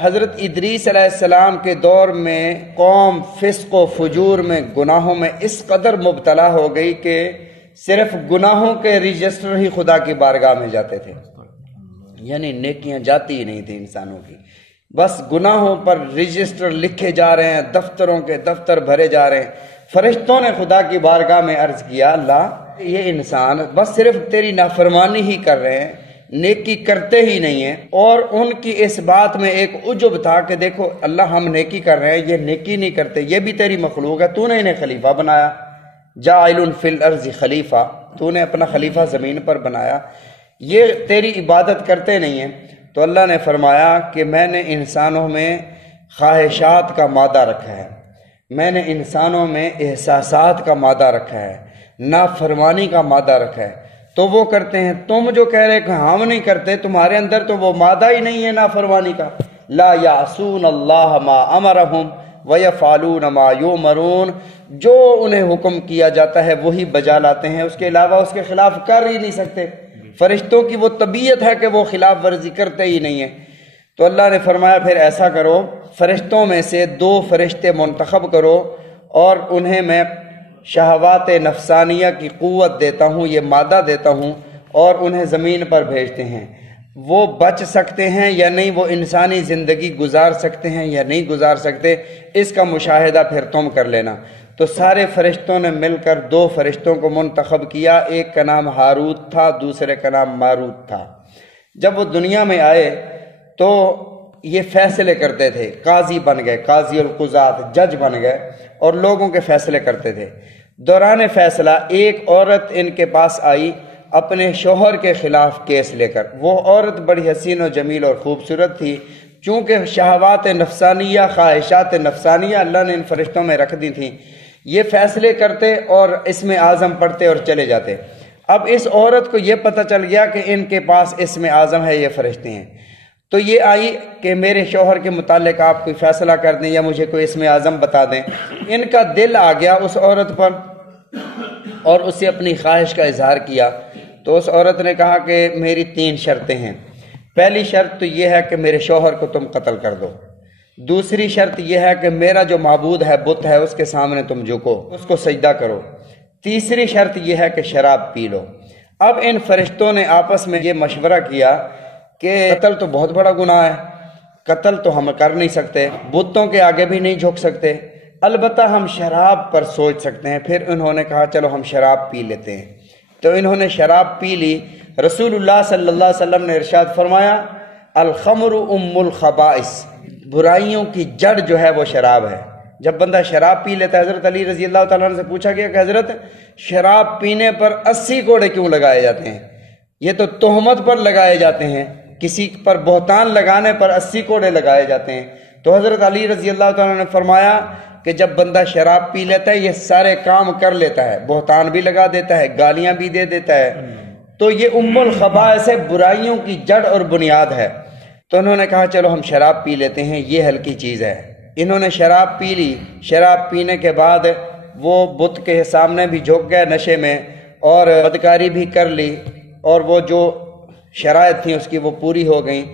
حضرت ادریس علیہ السلام کے دور میں قوم فسق و فجور میں، گناہوں میں اس قدر مبتلا ہو گئی کہ صرف گناہوں کے رجسٹر ہی خدا کی بارگاہ میں جاتے تھے، یعنی نیکیاں جاتی ہی نہیں تھی انسانوں کی، بس گناہوں پر رجسٹر لکھے جا رہے ہیں، دفتروں کے دفتر بھرے جا رہے ہیں۔ فرشتوں نے خدا کی بارگاہ میں عرض کیا، اللہ یہ انسان بس صرف تیری نافرمانی ہی کر رہے ہیں، نیکی کرتے ہی نہیں ہیں۔ اور ان کی اس بات میں ایک عجب تھا کہ دیکھو اللہ ہم نیکی کر رہے ہیں، یہ نیکی نہیں کرتے، یہ بھی تیری مخلوق ہے، تو نے انہیں خلیفہ بنایا، جاعل فی الارض خلیفہ، تو نے اپنا خلیفہ زمین پر بنایا، یہ تیری عبادت کرتے نہیں ہیں۔ تو اللہ نے فرمایا کہ میں نے انسانوں میں خواہشات کا مادہ رکھا ہے، میں نے انسانوں میں احساسات کا مادہ رکھا ہے، نافرمانی کا مادہ رکھا ہے، تو وہ کرتے ہیں۔ تم جو کہہ رہے کہ ہم نہیں کرتے، تمہارے اندر تو وہ مادہ ہی نہیں ہے نافرمانی کا۔ لا یعصون اللہ ما امرہم ویفعلون ما یؤمرون، جو انہیں حکم کیا جاتا ہے وہی بجا لاتے ہیں، اس کے علاوہ اس کے خلاف کر ہی نہیں سکتے۔ فرشتوں کی وہ طبیعت ہے کہ وہ خلاف ورزی کرتے ہی نہیں ہیں۔ تو اللہ نے فرمایا پھر ایسا کرو، فرشتوں میں سے 2 فرشتے منتخب کرو اور انہیں میں شہوات نفسانیہ کی قوت دیتا ہوں، یہ مادہ دیتا ہوں، اور انہیں زمین پر بھیجتے ہیں۔ وہ بچ سکتے ہیں یا نہیں، وہ انسانی زندگی گزار سکتے ہیں یا نہیں گزار سکتے، اس کا مشاہدہ پھر تم کر لینا۔ تو سارے فرشتوں نے مل کر 2 فرشتوں کو منتخب کیا، ایک کا نام ہاروت تھا، دوسرے کا نام ماروت تھا۔ جب وہ دنیا میں آئے تو یہ فیصلے کرتے تھے، قاضی بن گئے، قاضی القضات، جج بن گئے اور لوگوں کے فیصلے کرتے تھے۔ دوران فیصلہ ایک عورت ان کے پاس آئی اپنے شوہر کے خلاف کیس لے کر۔ وہ عورت بڑی حسین و جمیل اور خوبصورت تھی، چونکہ شہوات نفسانیہ، خواہشات نفسانیہ اللہ نے ان فرشتوں میں رکھ دی تھیں۔ یہ فیصلے کرتے اور اسم اعظم پڑھتے اور چلے جاتے۔ اب اس عورت کو یہ پتہ چل گیا کہ ان کے پاس اسم اعظم ہے، یہ فرشتے ہیں، تو یہ آئی کہ میرے شوہر کے متعلق آپ کوئی فیصلہ کر دیں یا مجھے کوئی اسم اعظم بتا دیں۔ ان کا دل آ گیا اس عورت پر اور اسے اپنی خواہش کا اظہار کیا۔ تو اس عورت نے کہا کہ میری 3 شرطیں ہیں۔ پہلی شرط تو یہ ہے کہ میرے شوہر کو تم قتل کر دو، دوسری شرط یہ ہے کہ میرا جو معبود ہے، بت ہے، اس کے سامنے تم جھکو، اس کو سجدہ کرو، تیسری شرط یہ ہے کہ شراب پی لو۔ اب ان فرشتوں نے آپس میں یہ مشورہ کیا کہ قتل تو بہت بڑا گناہ ہے، قتل تو ہم کر نہیں سکتے، بتوں کے آگے بھی نہیں جھک سکتے، البتہ ہم شراب پر سوچ سکتے ہیں۔ پھر انہوں نے کہا چلو ہم شراب پی لیتے ہیں۔ تو انہوں نے شراب پی لی۔ رسول اللہ صلی اللہ علیہ وسلم نے ارشاد فرمایا، الخمر ام الخبائث، برائیوں کی جڑ جو ہے وہ شراب ہے۔ جب بندہ شراب پی لیتا ہے، حضرت علی رضی اللہ تعالیٰ عنہ سے پوچھا گیا کہ حضرت شراب پینے پر 80 کوڑے کیوں لگائے جاتے ہیں؟ یہ تو تہمت پر لگائے جاتے ہیں، کسی پر بہتان لگانے پر 80 کوڑے لگائے جاتے ہیں۔ تو حضرت علی رضی اللہ تعالیٰ نے فرمایا کہ جب بندہ شراب پی لیتا ہے یہ سارے کام کر لیتا ہے، بہتان بھی لگا دیتا ہے، گالیاں بھی دے دیتا ہے، تو یہ ام الخبائث ہے، برائیوں کی جڑ اور بنیاد ہے۔ تو انہوں نے کہا چلو ہم شراب پی لیتے ہیں، یہ ہلکی چیز ہے۔ انہوں نے شراب پی لی۔ شراب پینے کے بعد وہ بت کے سامنے بھی جھک گئے نشے میں اور بدکاری بھی کر لی، اور وہ جو شرائط تھیں اس کی وہ پوری ہو گئیں۔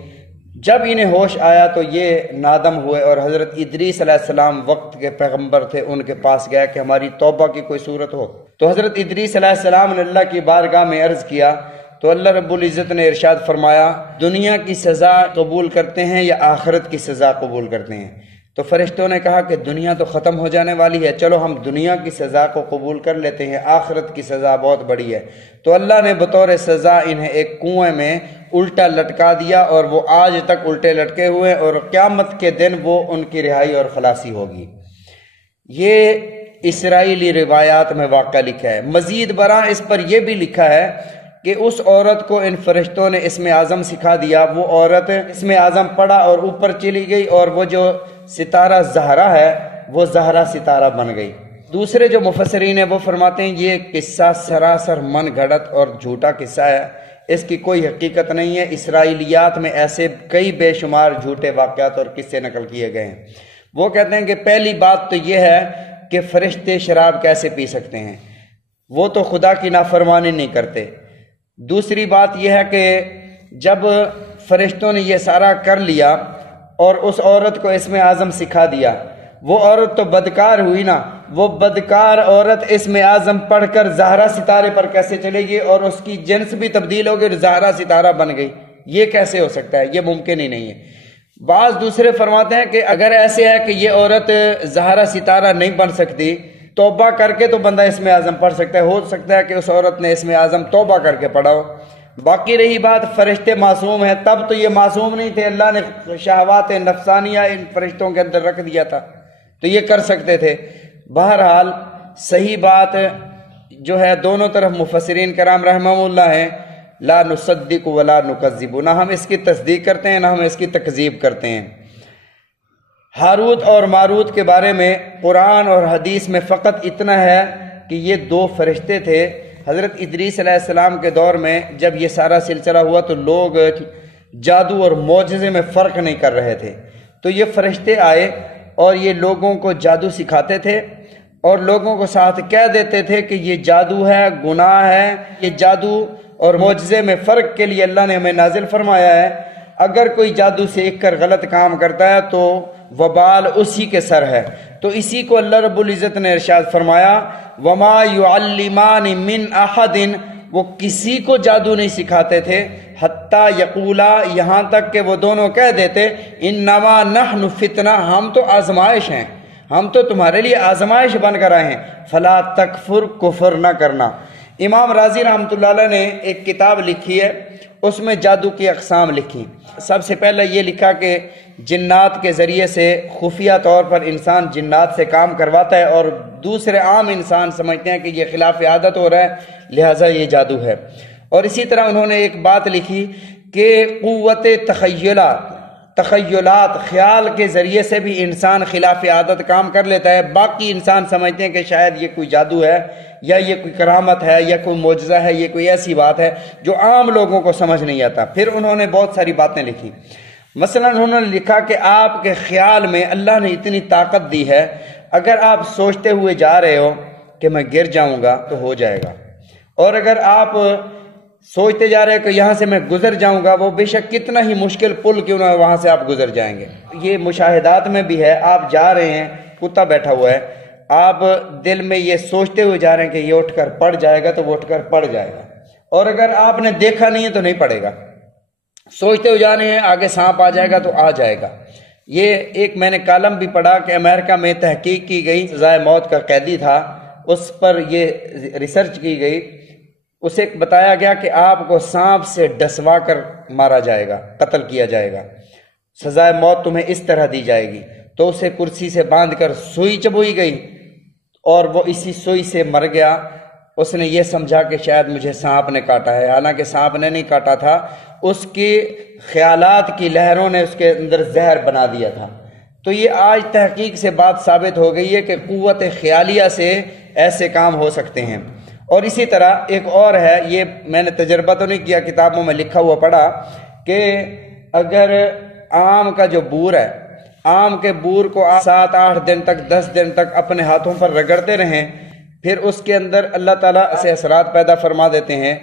جب انہیں ہوش آیا تو یہ نادم ہوئے اور حضرت ادریس علیہ السلام وقت کے پیغمبر تھے، ان کے پاس گئے کہ ہماری توبہ کی کوئی صورت ہو۔ تو حضرت ادریس علیہ السلام نے اللہ کی بارگاہ میں عرض کیا تو اللہ رب العزت نے ارشاد فرمایا، دنیا کی سزا قبول کرتے ہیں یا آخرت کی سزا قبول کرتے ہیں؟ تو فرشتوں نے کہا کہ دنیا تو ختم ہو جانے والی ہے، چلو ہم دنیا کی سزا کو قبول کر لیتے ہیں، آخرت کی سزا بہت بڑی ہے۔ تو اللہ نے بطور سزا انہیں ایک کنویں میں الٹا لٹکا دیا اور وہ آج تک الٹے لٹکے ہوئے، اور قیامت کے دن وہ ان کی رہائی اور خلاصی ہوگی۔ یہ اسرائیلی روایات میں واقعہ لکھا ہے۔ مزید برآں اس پر یہ بھی لکھا ہے کہ اس عورت کو ان فرشتوں نے اسم اعظم سکھا دیا، وہ عورت اسم اعظم پڑھا اور اوپر چلی گئی، اور وہ جو ستارہ زہرا ہے وہ زہرا ستارہ بن گئی۔ دوسرے جو مفسرین ہیں وہ فرماتے ہیں یہ قصہ سراسر من گھڑت اور جھوٹا قصہ ہے، اس کی کوئی حقیقت نہیں ہے۔ اسرائیلیات میں ایسے کئی بے شمار جھوٹے واقعات اور قصے نقل کیے گئے ہیں۔ وہ کہتے ہیں کہ پہلی بات تو یہ ہے کہ فرشتے شراب کیسے پی سکتے ہیں، وہ تو خدا کی نافرمانی نہیں کرتے۔ دوسری بات یہ ہے کہ جب فرشتوں نے یہ سارا کر لیا اور اس عورت کو اسم اعظم سکھا دیا، وہ عورت تو بدکار ہوئی نا، وہ بدکار عورت اسم اعظم پڑھ کر زہرا ستارے پر کیسے چلے گی اور اس کی جنس بھی تبدیل ہو گئی اور زہرا ستارہ بن گئی؟ یہ کیسے ہو سکتا ہے؟ یہ ممکن ہی نہیں ہے۔ بعض دوسرے فرماتے ہیں کہ اگر ایسے ہے کہ یہ عورت زہرا ستارہ نہیں بن سکتی، توبہ کر کے تو بندہ اسم اعظم پڑھ سکتا ہے، ہو سکتا ہے کہ اس عورت نے اسم اعظم توبہ کر کے پڑھا ہو۔ باقی رہی بات فرشتے معصوم ہیں، تب تو یہ معصوم نہیں تھے، اللہ نے شہوات نفسانیہ ان فرشتوں کے اندر رکھ دیا تھا تو یہ کر سکتے تھے۔ بہرحال صحیح بات جو ہے دونوں طرف مفسرین کرام رحمہ اللہ ہیں، لا نصدق ولا نکذب، نہ ہم اس کی تصدیق کرتے ہیں نہ ہم اس کی تکذیب کرتے ہیں۔ ہاروت اور ماروت کے بارے میں قرآن اور حدیث میں فقط اتنا ہے کہ یہ دو فرشتے تھے۔ حضرت ادریس علیہ السلام کے دور میں جب یہ سارا سلسلہ ہوا تو لوگ جادو اور معجزے میں فرق نہیں کر رہے تھے، تو یہ فرشتے آئے اور یہ لوگوں کو جادو سکھاتے تھے اور لوگوں کو ساتھ کہہ دیتے تھے کہ یہ جادو ہے، گناہ ہے، یہ جادو اور معجزے میں فرق کے لیے اللہ نے ہمیں نازل فرمایا ہے، اگر کوئی جادو سیکھ کر غلط کام کرتا ہے تو وبال اسی کے سر ہے۔ تو اسی کو اللہ رب العزت نے ارشاد فرمایا وما يعلمان من احد، وہ کسی کو جادو نہیں سکھاتے تھے، حتیٰ یقولا، یہاں تک کہ وہ دونوں کہہ دیتے انما نحن فتنہ، ہم تو آزمائش ہیں، ہم تو تمہارے لیے آزمائش بن کر آئے ہیں، فلا تکفر، کفر نہ کرنا۔ امام راضی رحمۃ اللہ علیہ نے ایک کتاب لکھی ہے، اس میں جادو کی اقسام لکھی۔ سب سے پہلے یہ لکھا کہ جنات کے ذریعے سے خفیہ طور پر انسان جنات سے کام کرواتا ہے اور دوسرے عام انسان سمجھتے ہیں کہ یہ خلاف عادت ہو رہا ہے لہٰذا یہ جادو ہے۔ اور اسی طرح انہوں نے ایک بات لکھی کہ قوت تخیلات، خیال کے ذریعے سے بھی انسان خلاف عادت کام کر لیتا ہے، باقی انسان سمجھتے ہیں کہ شاید یہ کوئی جادو ہے یا یہ کوئی کرامت ہے یا کوئی معجزہ ہے، یہ کوئی ایسی بات ہے جو عام لوگوں کو سمجھ نہیں آتا۔ پھر انہوں نے بہت ساری باتیں لکھی، مثلا انہوں نے لکھا کہ آپ کے خیال میں اللہ نے اتنی طاقت دی ہے، اگر آپ سوچتے ہوئے جا رہے ہو کہ میں گر جاؤں گا تو ہو جائے گا، اور اگر آپ سوچتے جا رہے ہیں کہ یہاں سے میں گزر جاؤں گا، وہ بے شک کتنا ہی مشکل پل کیوں نہ وہاں سے آپ گزر جائیں گے۔ یہ مشاہدات میں بھی ہے، آپ جا رہے ہیں، کتا بیٹھا ہوا ہے، آپ دل میں یہ سوچتے ہوئے جا رہے ہیں کہ یہ اٹھ کر پڑ جائے گا تو وہ اٹھ کر پڑ جائے گا، اور اگر آپ نے دیکھا نہیں ہے تو نہیں پڑے گا، سوچتے ہوئے جا رہے ہیں آگے سانپ آ جائے گا تو آ جائے گا۔ یہ ایک میں نے کالم بھی پڑھا کہ امریکہ میں تحقیق کی گئی، سزائے موت کا قیدی تھا، اس پر یہ ریسرچ کی گئی، اسے بتایا گیا کہ آپ کو سانپ سے ڈسوا کر مارا جائے گا، قتل کیا جائے گا، سزائے موت تمہیں اس طرح دی جائے گی، تو اسے کرسی سے باندھ کر سوئی چبوئی گئی اور وہ اسی سوئی سے مر گیا۔ اس نے یہ سمجھا کہ شاید مجھے سانپ نے کاٹا ہے، حالانکہ سانپ نے نہیں کاٹا تھا، اس کی خیالات کی لہروں نے اس کے اندر زہر بنا دیا تھا۔ تو یہ آج تحقیق سے بات ثابت ہو گئی ہے کہ قوت خیالیہ سے ایسے کام ہو سکتے ہیں۔ اور اسی طرح ایک اور ہے، یہ میں نے تجربہ تو نہیں کیا، کتابوں میں لکھا ہوا پڑھا کہ اگر آم کا جو بور ہے، آم کے بور کو 7-8 دن تک 10 دن تک اپنے ہاتھوں پر رگڑتے رہیں، پھر اس کے اندر اللہ تعالیٰ سے اثرات پیدا فرما دیتے ہیں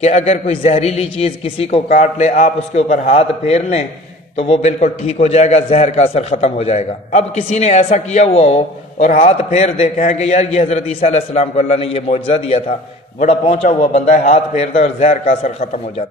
کہ اگر کوئی زہریلی چیز کسی کو کاٹ لے، آپ اس کے اوپر ہاتھ پھیر لیں تو وہ بالکل ٹھیک ہو جائے گا، زہر کا اثر ختم ہو جائے گا۔ اب کسی نے ایسا کیا ہوا ہو اور ہاتھ پھیر دے، کہیں کہ یار یہ حضرت عیسیٰ علیہ السلام کو اللہ نے یہ معجزہ دیا تھا، بڑا پہنچا ہوا بندہ ہے، ہاتھ پھیرتا ہے اور زہر کا اثر ختم ہو جاتا ہے۔